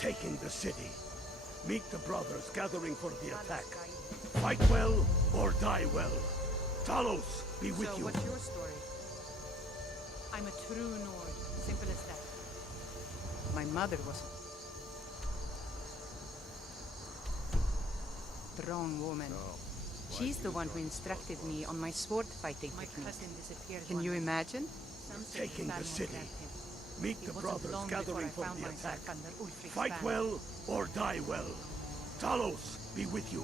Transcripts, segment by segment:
taking the city. Meet the brothers gathering for the attack. Fight well or die well. Talos be with you. So, what's your story? I'm a true Nord. Simple as that. My mother was a strong woman. She's the one who instructed me on my sword fighting technique. Can you imagine? Taking the city. Meet the brothers gathering for the attack. Fight well or die well. Talos be with you.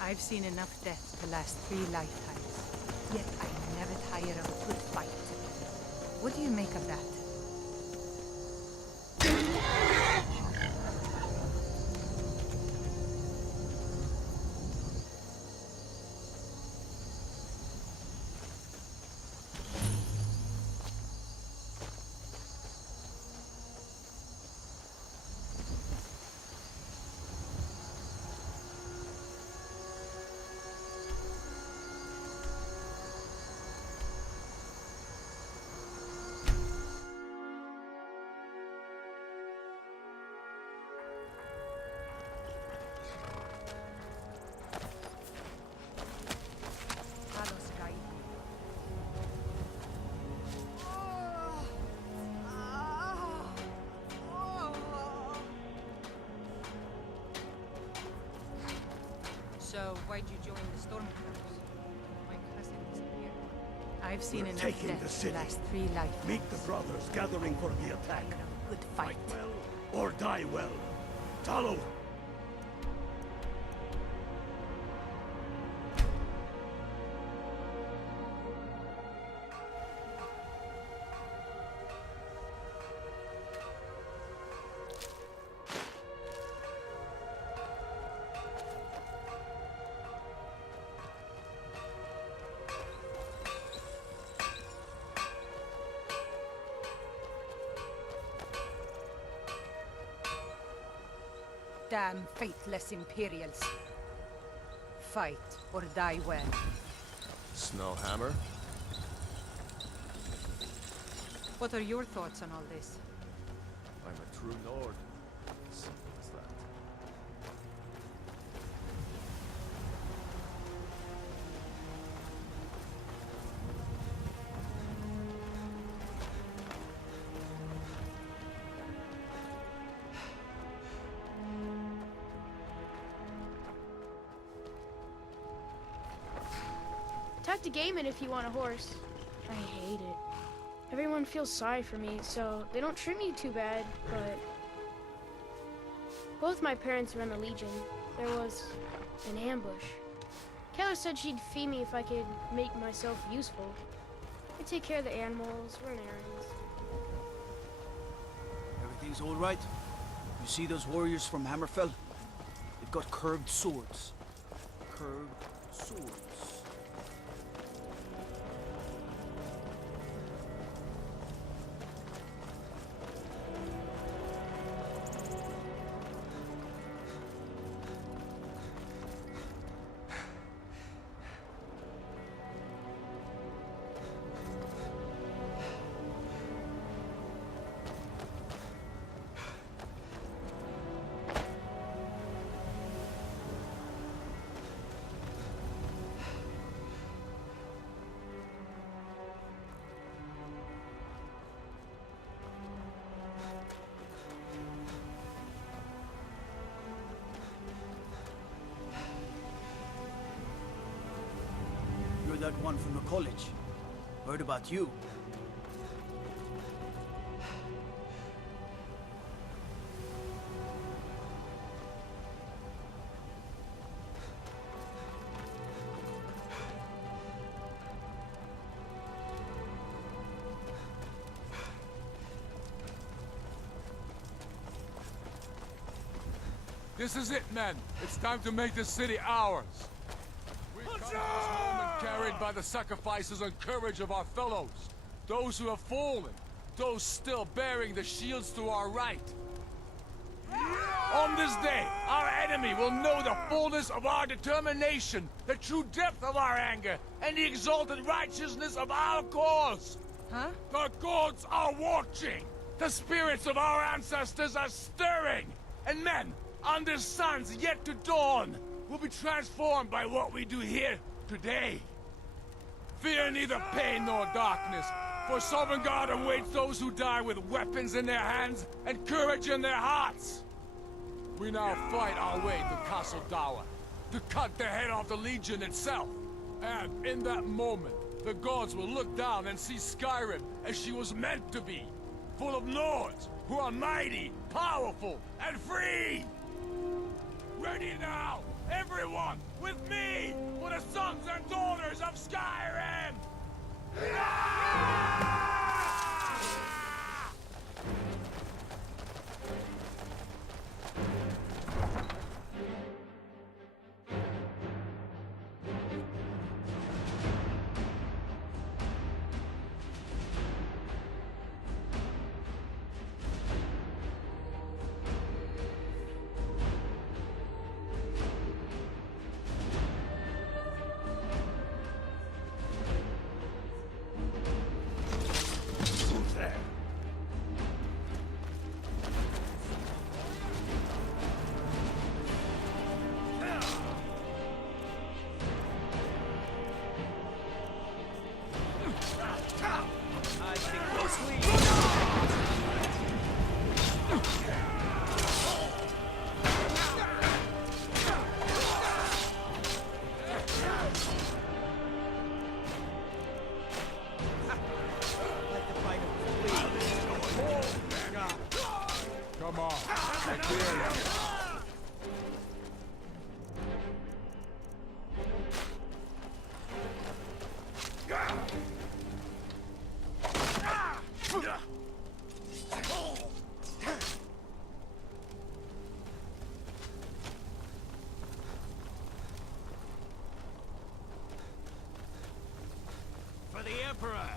I've seen enough death to last 3 lifetimes. Yet I never tire of a good fight. What do you make of that? So, why'd you join the Stormtroopers? My cousin is here. I've seen enough Taking death the to city. last 3 lifetimes. Meet the brothers gathering for the attack. Good fight. Well or die well. Talos. Damn faithless Imperials. Fight or die well. Snowhammer? What are your thoughts on all this? I'm a true Nord. Simple as that. Talk to Gaiman if you want a horse. I hate it. Everyone feels sorry for me, so they don't treat me too bad, but... Both my parents were in the Legion. There was an ambush. Kayla said she'd feed me if I could make myself useful. I take care of the animals, run errands. Everything's all right. You see those warriors from Hammerfell? They've got curved swords. Curved swords. that one from the college. Heard about you. This is it, men. It's time to make this city ours. We come to this moment carried by the sacrifices and courage of our fellows. Those who have fallen. Those still bearing the shields to our right. On this day, our enemy will know the fullness of our determination, the true depth of our anger, and the exalted righteousness of our cause. Huh? The gods are watching. The spirits of our ancestors are stirring. And men, under suns yet to dawn, will be transformed by what we do here today. Fear neither pain nor darkness, for Sovereign God awaits those who die with weapons in their hands and courage in their hearts. We now fight our way to Castle Dower, to cut the head off the Legion itself. And in that moment, the gods will look down and see Skyrim as she was meant to be, full of Nords who are mighty, powerful, and free! Ready now, everyone, with me, for the sons and daughters of Skyrim! Come on, I dare you. For the Emperor!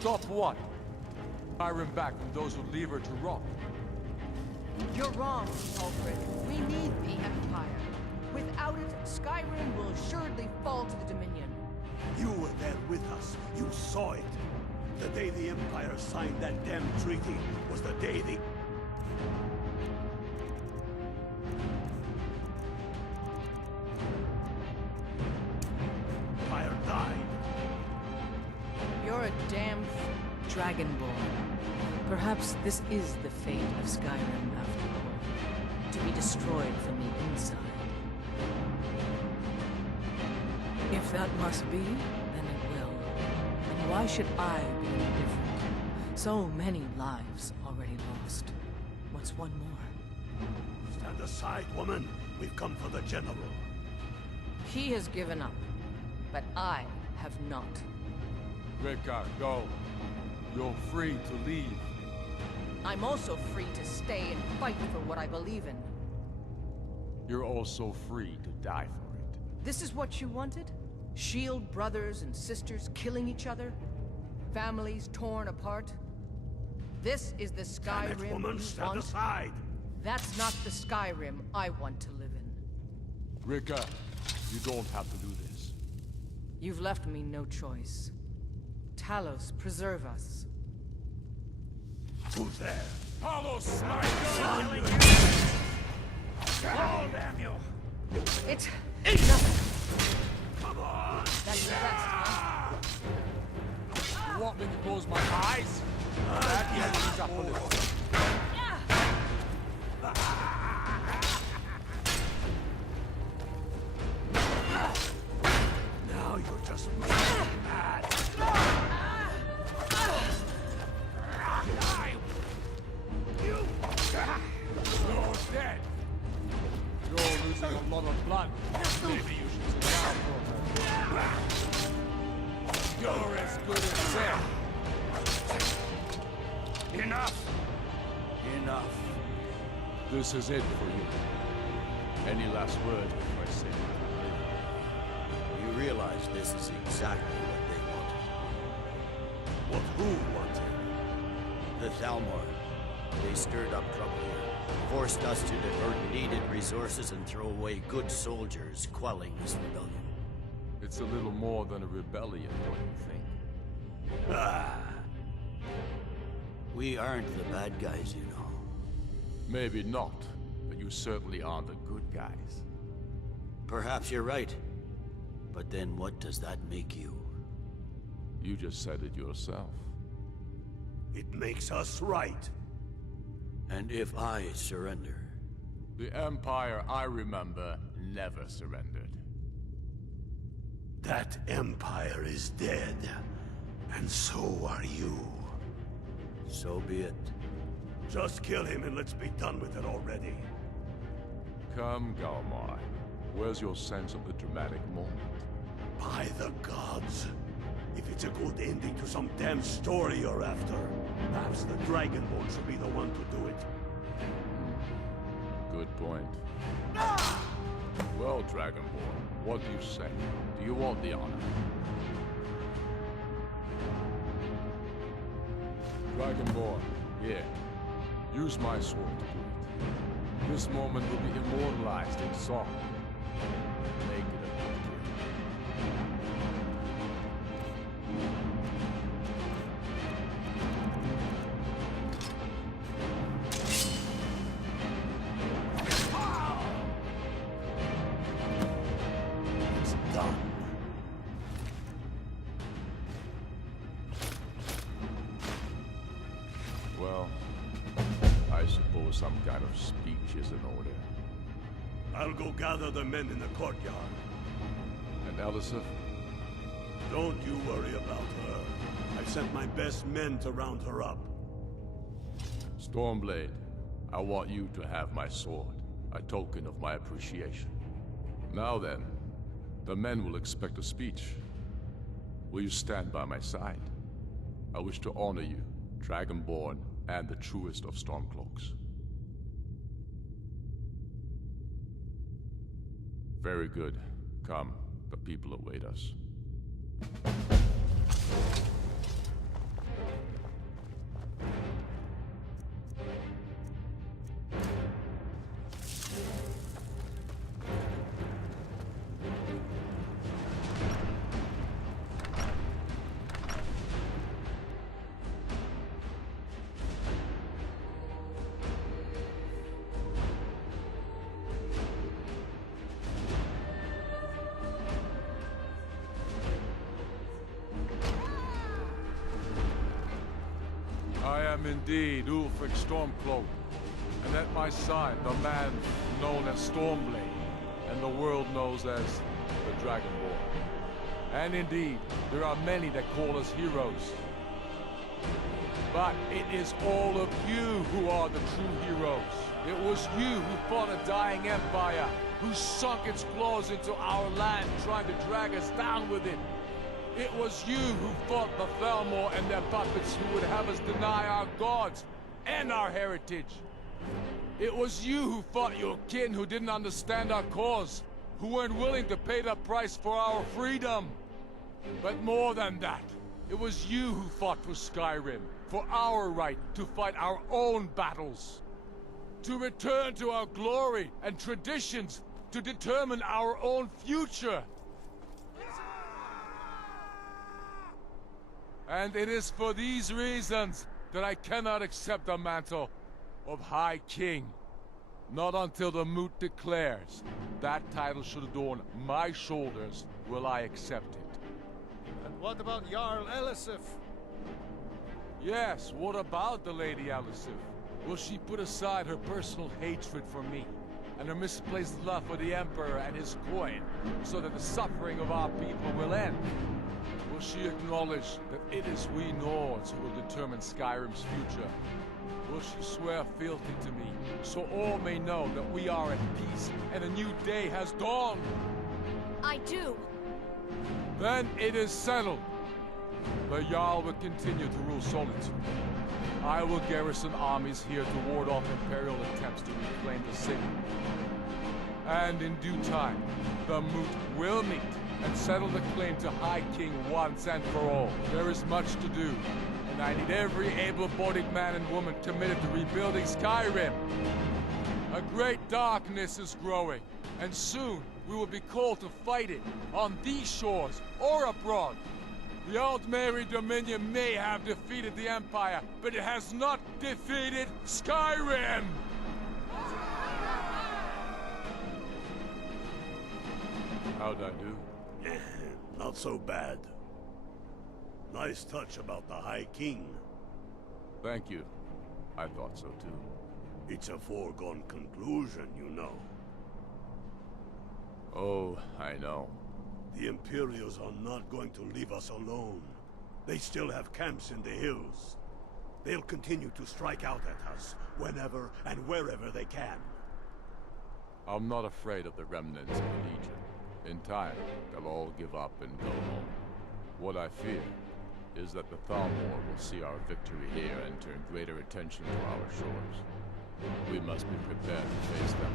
Stop what? Skyrim back from those who leave her to rot. You're wrong, Alfred. We need the Empire. Without it, Skyrim will assuredly fall to the Dominion. You were there with us. You saw it. The day the Empire signed that damn treaty was the day the... Empire died. You're a damn Dragonborn. Perhaps this is the fate of Skyrim after all. To be destroyed from the inside. If that must be, then it will. And why should I be any different? So many lives already lost. What's one more? Stand aside, woman. We've come for the General. He has given up, but I have not. Rika, go. You're free to leave. I'm also free to stay and fight for what I believe in. You're also free to die for it. This is what you wanted? Shield brothers and sisters killing each other? Families torn apart? This is the Damn it, Skyrim woman, you stand want? aside. That's not the Skyrim I want to live in. Rika, you don't have to do this. You've left me no choice. Talos, preserve us. Who's there? Talos, Oh, damn you! It's nothing. Come on! That's the best, huh? You want me to close my eyes? That eases up a little. Now you're just mad. You're dead. You're losing a lot of blood. Maybe you should sit down for a moment. You're as good as dead. Enough! Enough. This is it for you. Any last word before I say You realize this is exactly what they wanted. What who wanted? The Thalmor. They stirred up trouble here, forced us to divert needed resources and throw away good soldiers, quelling this rebellion. It's a little more than a rebellion, don't you think? Ah! We aren't the bad guys, you know. Maybe not, but you certainly are the good guys. Perhaps you're right. But then what does that make you? You just said it yourself. It makes us right. And if I surrender? The Empire I remember never surrendered. That Empire is dead. And so are you. So be it. Just kill him and let's be done with it already. Come, Galmar. Where's your sense of the dramatic moment? By the gods. If it's a good ending to some damn story you're after, perhaps the Dragonborn should be the one to do it. Good point. Well, Dragonborn, what do you say? Do you want the honor? Dragonborn, here. Use my sword to do it. This moment will be immortalized in song. Make it a victory. It's done. Well, I suppose some kind of speech is in order. I'll go gather the men in the courtyard. And Elisif? Don't you worry about her. I've sent my best men to round her up. Stormblade, I want you to have my sword, a token of my appreciation. Now then, the men will expect a speech. Will you stand by my side? I wish to honor you, Dragonborn, and the truest of Stormcloaks. Very good. Come, the people await us. am indeed Ulfric Stormcloak, and at my side the man known as Stormblade, and the world knows as the Dragonborn. And indeed, there are many that call us heroes. But it is all of you who are the true heroes. It was you who fought a dying empire, who sunk its claws into our land, trying to drag us down with it. It was you who fought the Thalmor and their puppets who would have us deny our gods and our heritage. It was you who fought your kin who didn't understand our cause, who weren't willing to pay the price for our freedom. But more than that, it was you who fought for Skyrim, for our right to fight our own battles. To return to our glory and traditions, to determine our own future. And it is for these reasons that I cannot accept the mantle of High King. Not until the Moot declares that title should adorn my shoulders will I accept it. And what about Jarl Elisif? Yes, what about the Lady Elisif? Will she put aside her personal hatred for me and her misplaced love for the Emperor and his coin so that the suffering of our people will end? Will she acknowledge that it is we Nords who will determine Skyrim's future? Will she swear fealty to me, so all may know that we are at peace and a new day has dawned? I do. Then it is settled. The Jarl will continue to rule Solitude. I will garrison armies here to ward off Imperial attempts to reclaim the city. And in due time, the Moot will meet and settle the claim to High King once and for all. There is much to do, and I need every able-bodied man and woman committed to rebuilding Skyrim. A great darkness is growing, and soon we will be called to fight it, on these shores or abroad. The Old Mary Dominion may have defeated the Empire, but it has not defeated Skyrim! How'd I do? Not so bad. Nice touch about the High King. Thank you. I thought so too. It's a foregone conclusion, you know. Oh, I know. The Imperials are not going to leave us alone. They still have camps in the hills. They'll continue to strike out at us, whenever and wherever they can. I'm not afraid of the remnants of the Legion. In time, they'll all give up and go home. What I fear is that the Thalmor will see our victory here and turn greater attention to our shores. We must be prepared to face them.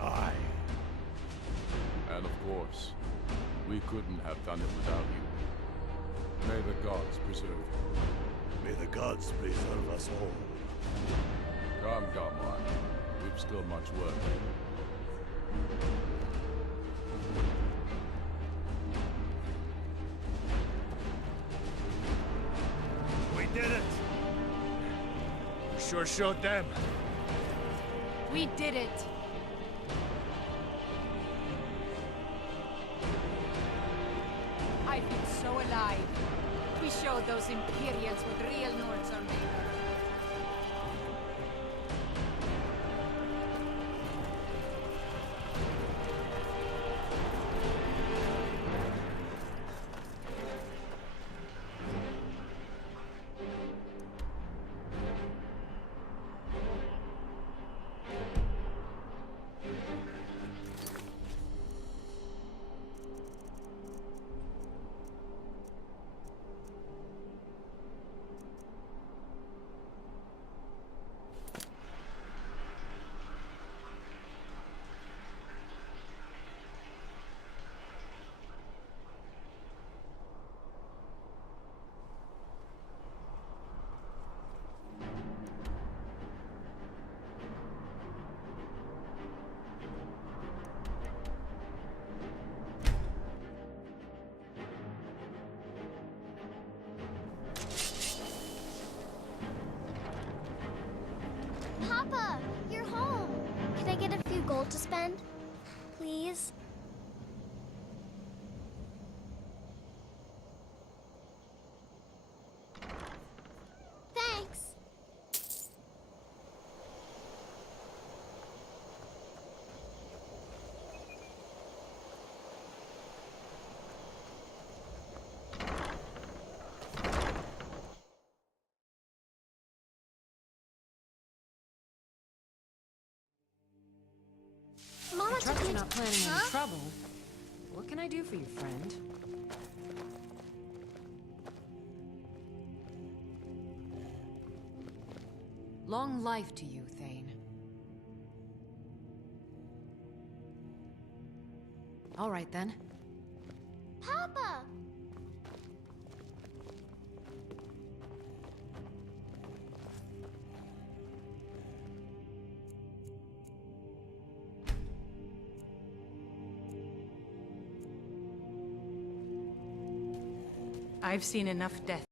Aye. And of course, we couldn't have done it without you. May the gods preserve you. May the gods preserve us all. Come, Gamar. We've still much work. We did it! We sure showed them. We did it. I feel so alive. We showed those Imperials what real Nords are made of. Papa, you're home. Can I get a few gold to spend? Please? Thanks. not planning any trouble, what can I do for you, friend? Long life to you, Thane. All right, then. Papa! I've seen enough death.